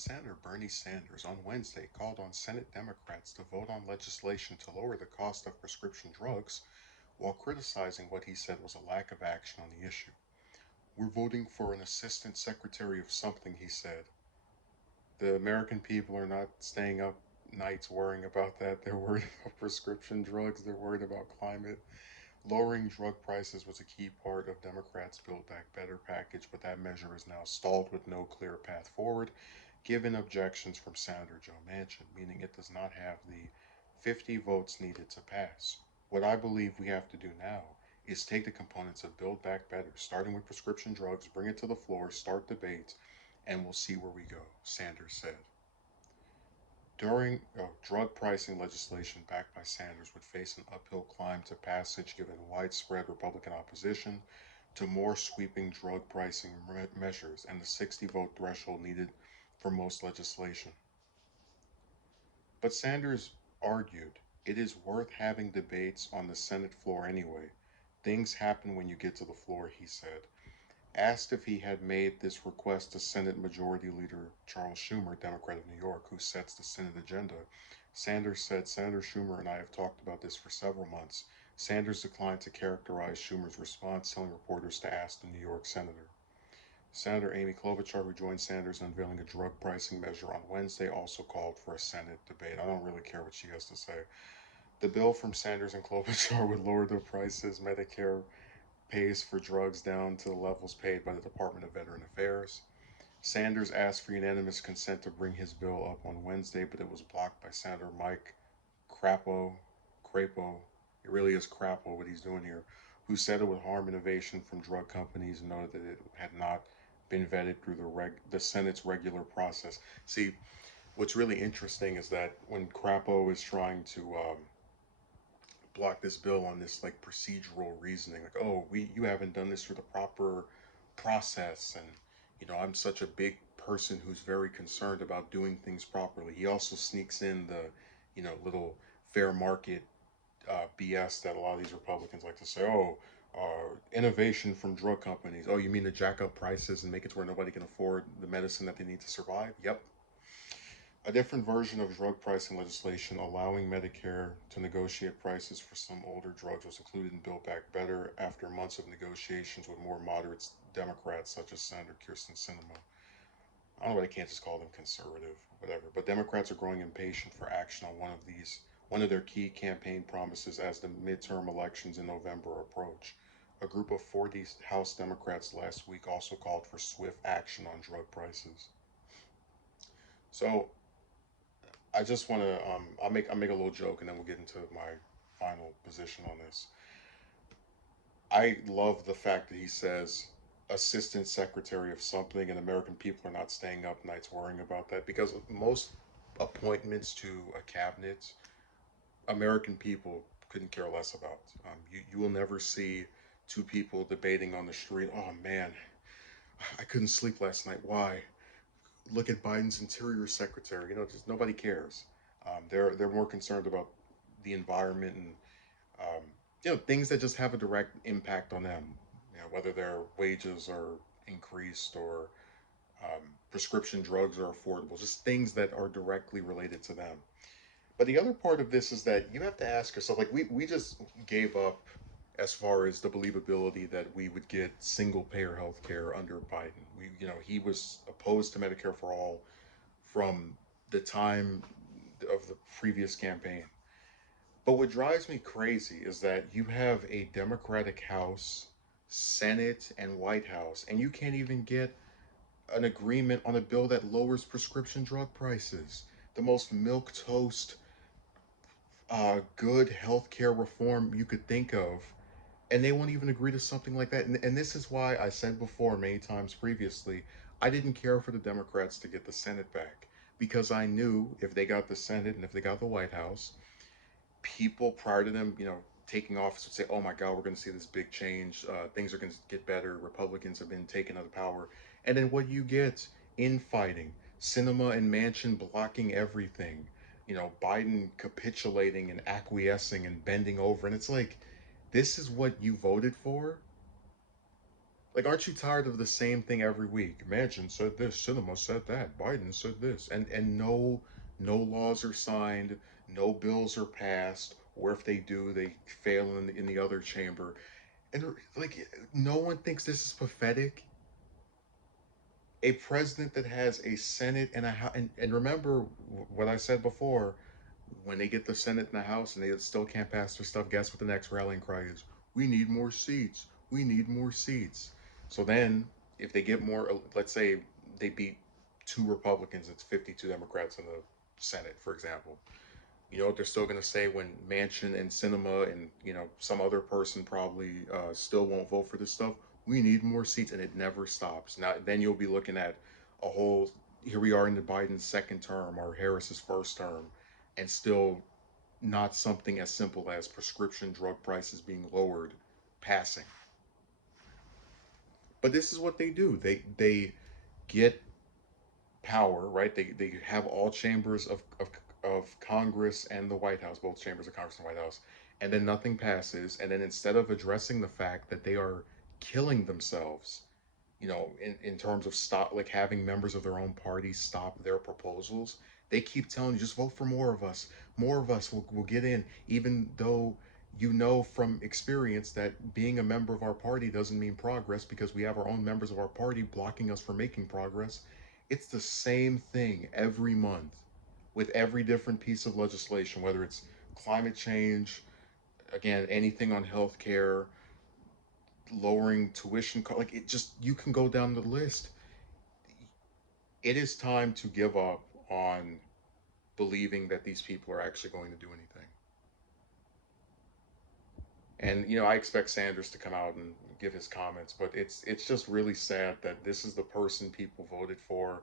Senator Bernie Sanders on Wednesday called on Senate Democrats to vote on legislation to lower the cost of prescription drugs while criticizing what he said was a lack of action on the issue. "We're voting for an assistant secretary of something," he said. The American people are not staying up nights worrying about that. They're worried about prescription drugs, they're worried about climate. Lowering drug prices was a key part of Democrats' Build Back Better package, but that measure is now stalled with no clear path forward, given objections from Senator Joe Manchin, meaning it does not have the 50 votes needed to pass. What I believe we have to do now is take the components of Build Back Better, starting with prescription drugs, bring it to the floor, start debates, and we'll see where we go, Sanders said. Drug pricing legislation backed by Sanders would face an uphill climb to passage given widespread Republican opposition to more sweeping drug pricing measures and the 60 vote threshold needed for most legislation. But Sanders argued it is worth having debates on the Senate floor anyway. Things happen when you get to the floor, he said. Asked if he had made this request to Senate Majority Leader Charles Schumer, Democrat of New York, who sets the Senate agenda, Sanders said, "Senator Schumer and I have talked about this for several months." Sanders declined to characterize Schumer's response, telling reporters to ask the New York senator. Senator Amy Klobuchar, who joined Sanders in unveiling a drug pricing measure on Wednesday, also called for a Senate debate. I don't really care what she has to say. The bill from Sanders and Klobuchar would lower the prices Medicare pays for drugs down to the levels paid by the Department of Veteran Affairs. Sanders asked for unanimous consent to bring his bill up on Wednesday, but it was blocked by Senator Mike Crapo, it really is Crapo what he's doing here, who said it would harm innovation from drug companies and noted that it had not been vetted through the Senate's regular process. See, what's really interesting is that when Crapo is trying to block this bill on this like procedural reasoning, like, oh, you haven't done this through the proper process, and I'm such a big person who's very concerned about doing things properly. He also sneaks in the little fair market BS that a lot of these Republicans like to say. Oh, innovation from drug companies. Oh, you mean to jack up prices and make it to where nobody can afford the medicine that they need to survive? Yep. A different version of drug pricing legislation allowing Medicare to negotiate prices for some older drugs was included in Build Back Better after months of negotiations with more moderate Democrats such as Senator Kirsten Sinema. I don't know why they can't just call them conservative, whatever. But Democrats are growing impatient for action on one of their key campaign promises as the midterm elections in November approach. A group of 40 House Democrats last week also called for swift action on drug prices. So I just want to I'll make a little joke and then we'll get into my final position on this. I love the fact that he says assistant secretary of something, and American people are not staying up nights worrying about that, because most appointments to a cabinet, American people couldn't care less about. You will never see two people debating on the street. Oh man, I couldn't sleep last night. Why? Look at Biden's interior secretary. Just nobody cares. They're more concerned about the environment and um, things that just have a direct impact on them. Whether their wages are increased or prescription drugs are affordable, just things that are directly related to them. But the other part of this is that you have to ask yourself, like we just gave up as far as the believability that we would get single payer health care under Biden. He was opposed to Medicare for all from the time of the previous campaign. But what drives me crazy is that you have a Democratic House, Senate, and White House, and you can't even get an agreement on a bill that lowers prescription drug prices. The most milk toast, good healthcare reform you could think of, and they won't even agree to something like that. And this is why I said before many times previously, I didn't care for the Democrats to get the Senate back, because I knew if they got the Senate and if they got the White House, people prior to them, taking office would say, "Oh my God, we're going to see this big change. Things are going to get better. Republicans have been taken out of power." And then what you get? Infighting, Sinema and Manchin blocking everything. Biden capitulating and acquiescing and bending over, and it's like, this is what you voted for. Like, aren't you tired of the same thing every week? Manchin said this, Cinema said that, Biden said this, and no laws are signed, no bills are passed, or if they do, they fail in the other chamber. And like, no one thinks this is pathetic. A president that has a Senate and a House, and remember what I said before, when they get the Senate and the House and they still can't pass their stuff, guess what the next rallying cry is? We need more seats. We need more seats. So then, if they get more, let's say they beat two Republicans, it's 52 Democrats in the Senate, for example. You know what they're still going to say when Manchin and Cinema and some other person probably still won't vote for this stuff? We need more seats, and it never stops. Now then you'll be looking at a whole. Here we are in the Biden's second term or Harris's first term, and still not something as simple as prescription drug prices being lowered passing. But this is what they do. They get power, right? They have all chambers of Congress and the White House, both chambers of Congress and White House, and then nothing passes. And then instead of addressing the fact that they are killing themselves, in terms of stop, like having members of their own party stop their proposals, they keep telling you just vote for more of us will get in, even though you know from experience that being a member of our party doesn't mean progress because we have our own members of our party blocking us from making progress. It's the same thing every month with every different piece of legislation, whether it's climate change, again, anything on healthcare, lowering tuition, like it just, you can go down the list. It is time to give up on believing that these people are actually going to do anything. And I expect Sanders to come out and give his comments, but it's just really sad that this is the person people voted for,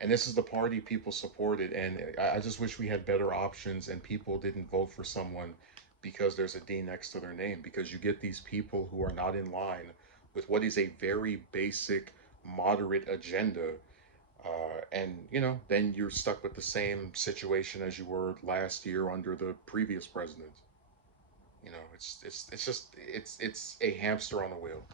and this is the party people supported. And I just wish we had better options and people didn't vote for someone because there's a D next to their name, because you get these people who are not in line with what is a very basic moderate agenda. And then you're stuck with the same situation as you were last year under the previous president. It's just it's a hamster on a wheel.